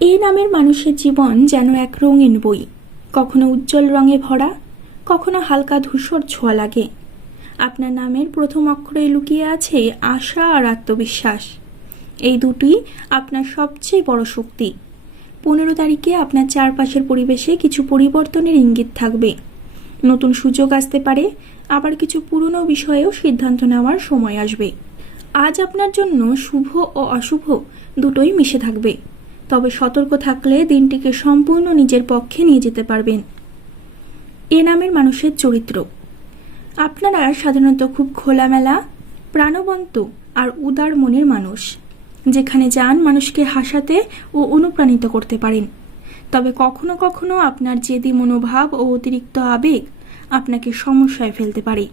এই নামের মানুষের জীবন যেন এক রঙিন বই। কখনো উজ্জ্বল রঙে ভরা, কখনো হালকা ধূসর ছোঁয়া লাগে। আপনার নামের প্রথম অক্ষরে লুকিয়ে আছে আশা আর আত্মবিশ্বাস। এই দুটি আপনার সবচেয়ে বড় শক্তি। পনেরো তারিখে আপনার চারপাশের পরিবেশে কিছু পরিবর্তনের ইঙ্গিত থাকবে। নতুন সুযোগ আসতে পারে, আবার কিছু পুরনো বিষয়েও সিদ্ধান্ত নেওয়ার সময় আসবে। আজ আপনার জন্য শুভ ও অশুভ দুটোই মিশে থাকবে। তবে সতর্ক থাকলে দিনটিকে সম্পূর্ণ নিজের পক্ষে নিয়ে যেতে পারবেন। এ নামের মানুষের চরিত্র। আপনারা সাধারণত খুব খোলামেলা, প্রাণবন্ত আর উদার মনের মানুষ, যেখানে যান মানুষকে হাসাতে ও অনুপ্রাণিত করতে পারেন। তবে কখনো কখনো আপনার জেদি মনোভাব ও অতিরিক্ত আবেগ আপনাকে সমস্যায় ফেলতে পারে।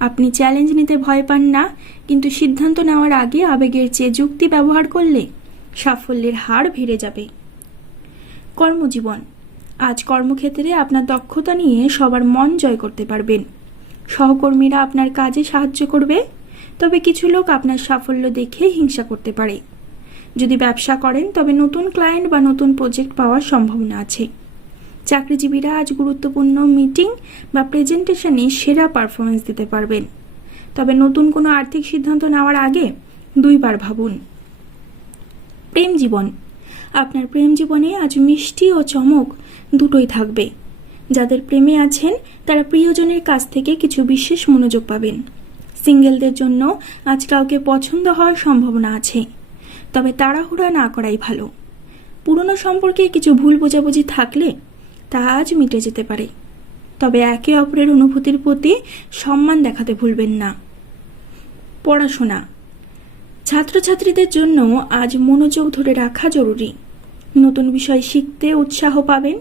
আপনি চ্যালেঞ্জ নিতে ভয় পান না, কিন্তু সিদ্ধান্ত নেওয়ার আগে আবেগের চেয়ে যুক্তি ব্যবহার করলে সাফল্যের হার ভেড়ে যাবে। কর্মজীবন। আজ কর্মক্ষেত্রে আপনার দক্ষতা নিয়ে সবার মন জয় করতে পারবেন। সহকর্মীরা আপনার কাজে সাহায্য করবে, তবে কিছু লোক আপনার সাফল্য দেখে হিংসা করতে পারে। যদি ব্যবসা করেন, তবে নতুন ক্লায়েন্ট বা নতুন প্রজেক্ট পাওয়ার সম্ভাবনা আছে। চাকরিজীবীরা আজ গুরুত্বপূর্ণ মিটিং বা প্রেজেন্টেশনে সেরা পারফরমেন্স দিতে পারবেন। তবে নতুন কোনো আর্থিক সিদ্ধান্ত নেওয়ার আগে দুইবার ভাবুন। প্রেম জীবন। আপনার প্রেম জীবনে আজ মিষ্টি ও চমক দুটোই থাকবে। যাদের প্রেমে আছেন, তারা প্রিয়জনের কাছ থেকে কিছু বিশেষ মনোযোগ পাবেন। সিঙ্গেলদের জন্য আজ কাউকে পছন্দ হওয়ার সম্ভাবনা আছে, তবে তাড়াহুড়া না করাই ভালো। পুরনো সম্পর্কে কিছু ভুল বোঝাবুঝি থাকলে তা আজ মিটে যেতে পারে। তবে একে অপরের অনুভূতির প্রতি সম্মান দেখাতে ভুলবেন না। পড়াশোনা ছাত্রছাত্রীদের জন্য আজ মনোযোগ ধরে রাখা জরুরি। নতুন বিষয় শিখতে উৎসাহ পাবেন,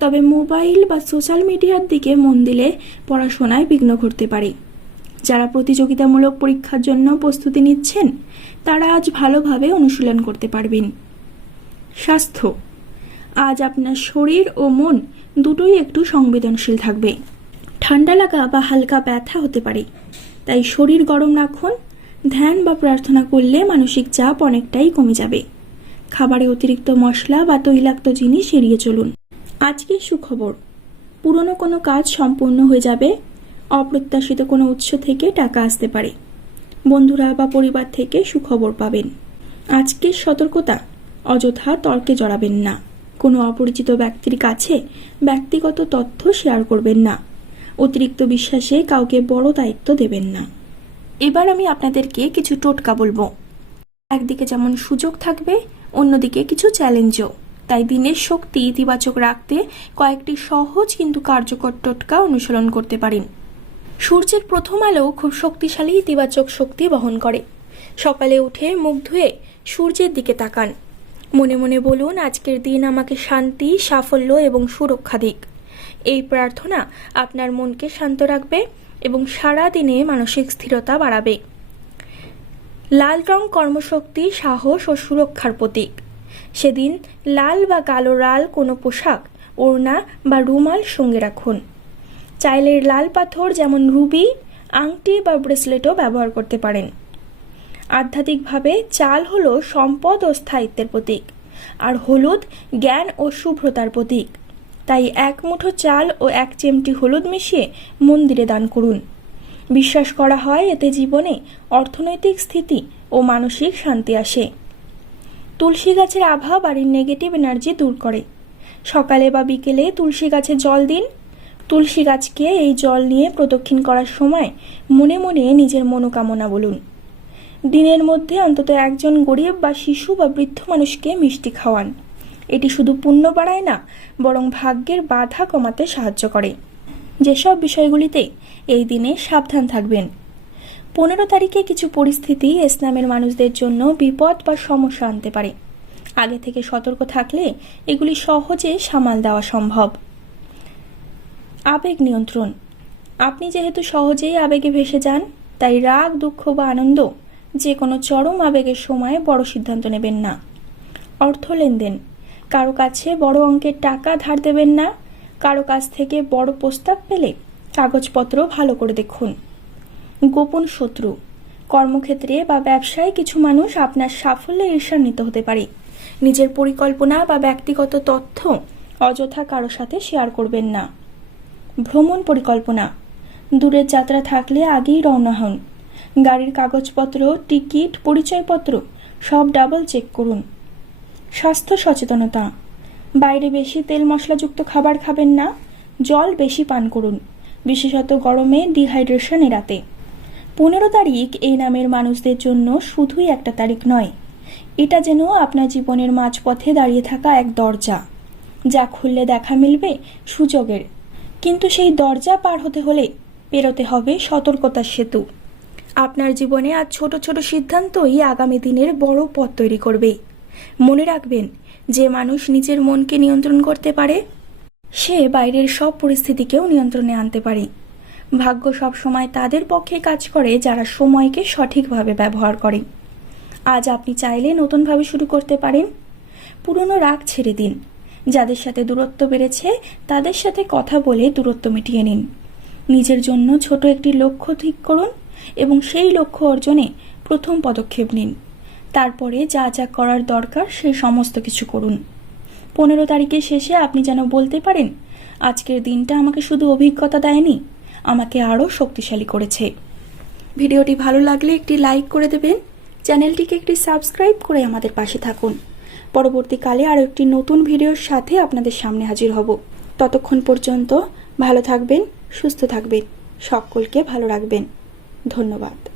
তবে মোবাইল বা সোশ্যাল মিডিয়ার দিকে মন দিলে পড়াশোনায় বিঘ্ন ঘটতে পারে। যারা প্রতিযোগিতামূলক পরীক্ষার জন্য প্রস্তুতি নিচ্ছেন, তারা আজ ভালোভাবে অনুশীলন করতে পারবেন। স্বাস্থ্য। আজ আপনার শরীর ও মন দুটোই একটু সংবেদনশীল থাকবে। ঠান্ডা লাগা বা হালকা ব্যথা হতে পারে, তাই শরীর গরম রাখুন ধ্যান বা প্রার্থনা করলে মানসিক চাপ অনেকটাই কমে যাবে। খাবারে অতিরিক্ত মশলা বা তৈলাক্ত জিনিস এড়িয়ে চলুন। আজকে সুখবর। পুরনো কোনো কাজ সম্পূর্ণ হয়ে যাবে, অপ্রত্যাশিত কোনো উৎস থেকে টাকা আসতে পারে। বন্ধুরা বা পরিবার থেকে সুখবর পাবেন। আজকের সতর্কতা। অযথা তর্কে জড়াবেন না। কোনো অপরিচিত ব্যক্তির কাছে ব্যক্তিগত তথ্য শেয়ার করবেন না। অতিরিক্ত বিশ্বাসে কাউকে বড় দায়িত্ব দেবেন না। এবার আমি আপনাদেরকে কিছু টোটকা বলব। একদিকে যেমন সুযোগ থাকবে, অন্যদিকে কিছু চ্যালেঞ্জও। তাই দিনের শক্তি ইতিবাচক রাখতে কয়েকটি সহজ কিন্তু কার্যকর টোটকা অনুসরণ করতে পারেন। সূর্যের প্রথম আলো খুব শক্তিশালী, ইতিবাচক শক্তি বহন করে। সকালে উঠে মুখ ধুয়ে সূর্যের দিকে তাকান। মনে মনে বলুন, আজকের দিন আমাকে শান্তি, সাফল্য এবং সুরক্ষা দিক। এই প্রার্থনা আপনার মনকে শান্ত রাখবে এবং সারা দিনে মানসিক স্থিরতা বাড়াবে। লাল রং কর্মশক্তি, সাহস ও সুরক্ষার প্রতীক। সেদিন লাল বা কালো লাল কোনো পোশাক, ওড়না বা রুমাল সঙ্গে রাখুন। চাইলে লাল পাথর যেমন রুবি, আংটি বা ব্রেসলেটও ব্যবহার করতে পারেন। আধ্যাত্মিকভাবে চাল হলো সম্পদ ও স্থায়িত্বের প্রতীক, আর হলুদ জ্ঞান ও শুভ্রতার প্রতীক। তাই এক মুঠো চাল ও এক চিমটি হলুদ মিশিয়ে মন্দিরে দান করুন। বিশ্বাস করা হয় এতে জীবনে অর্থনৈতিক স্থিতি ও মানসিক শান্তি আসে। তুলসী গাছের আভা বাড়ির নেগেটিভ এনার্জি দূর করে। সকালে বা বিকেলে তুলসী গাছে জল দিন। তুলসী গাছকে এই জল নিয়ে প্রদক্ষিণ করার সময় মনে মনে নিজের মনোকামনা বলুন। দিনের মধ্যে অন্তত একজন গরিব বা শিশু বা বৃদ্ধ মানুষকে মিষ্টি খাওয়ান। এটি শুধু পুণ্য বাড়ায় না, বরং ভাগ্যের বাধা কমাতে সাহায্য করে। যেসব বিষয়গুলিতে এই দিনে সাবধান থাকবেন। পনেরো তারিখে কিছু পরিস্থিতি ইসলামের মানুষদের জন্য বিপদ বা সমস্যা আনতে পারে। আগে থেকে সতর্ক থাকলে এগুলি সহজে সামাল দেওয়া সম্ভব। আবেগ নিয়ন্ত্রণ। আপনি যেহেতু সহজেই আবেগে ভেসে যান, তাই রাগ, দুঃখ বা আনন্দ যে কোনো চরম আবেগের সময় বড় সিদ্ধান্ত নেবেন না। অর্থ লেনদেন। কারও কাছে বড় অঙ্কের টাকা ধার দেবেন না। কারও কাছ থেকে বড় প্রস্তাব পেলে কাগজপত্র ভালো করে দেখুন। গোপন শত্রু, কর্মক্ষেত্রে বা ব্যবসায় কিছু মানুষ আপনার সাফল্যে ঈর্ষান্বিত হতে পারে। নিজের পরিকল্পনা বা ব্যক্তিগত তথ্য অযথা কারও সাথে শেয়ার করবেন না। ভ্রমণ পরিকল্পনা, দূরের যাত্রা থাকলে আগেই রওনা হন। গাড়ির কাগজপত্র, টিকিট, পরিচয়পত্র সব ডাবল চেক করুন। স্বাস্থ্য সচেতনতা। বাইরে বেশি তেল মশলাযুক্ত খাবার খাবেন না, জল বেশি পান করুন, বিশেষত গরমে ডিহাইড্রেশন এড়াতে। পনেরো তারিখ এই নামের মানুষদের জন্য শুধুই একটা তারিখ নয়, এটা যেন আপনার জীবনের মাঝপথে দাঁড়িয়ে থাকা এক দরজা, যা খুললে দেখা মিলবে সুযোগের। কিন্তু সেই দরজা পার হতে হলে পেরোতে হবে সতর্কতার সেতু। আপনার জীবনে আজ ছোট ছোট সিদ্ধান্তই আগামী দিনের বড় পথ তৈরি করবে। মনে রাখবেন, যে মানুষ নিজের মনকে নিয়ন্ত্রণ করতে পারে, সে বাইরের সব পরিস্থিতিকেও নিয়ন্ত্রণে আনতে পারে। ভাগ্য সব সময় তাদের পক্ষে কাজ করে যারা সময়কে সঠিকভাবে ব্যবহার করে। আজ আপনি চাইলে নতুনভাবে শুরু করতে পারেন। পুরনো রাগ ছেড়ে দিন। যাদের সাথে দূরত্ব বেড়েছে, তাদের সাথে কথা বলে দূরত্ব মিটিয়ে নিন। নিজের জন্য ছোট একটি লক্ষ্য ঠিক করুন এবং সেই লক্ষ্য অর্জনে প্রথম পদক্ষেপ নিন। তারপরে যা যা করার দরকার সেই সমস্ত কিছু করুন। পনেরো তারিখের শেষে আপনি যেন বলতে পারেন, আজকের দিনটা আমাকে শুধু অভিজ্ঞতা দেয়নি, আমাকে আরও শক্তিশালী করেছে। ভিডিওটি ভালো লাগলে একটি লাইক করে দেবেন, চ্যানেলটিকে একটি সাবস্ক্রাইব করে আমাদের পাশে থাকুন। পরবর্তীকালে আরও একটি নতুন ভিডিওর সাথে আপনাদের সামনে হাজির হব। ততক্ষণ পর্যন্ত ভালো থাকবেন, সুস্থ থাকবেন, সকলকে ভালো রাখবেন। ধন্যবাদ।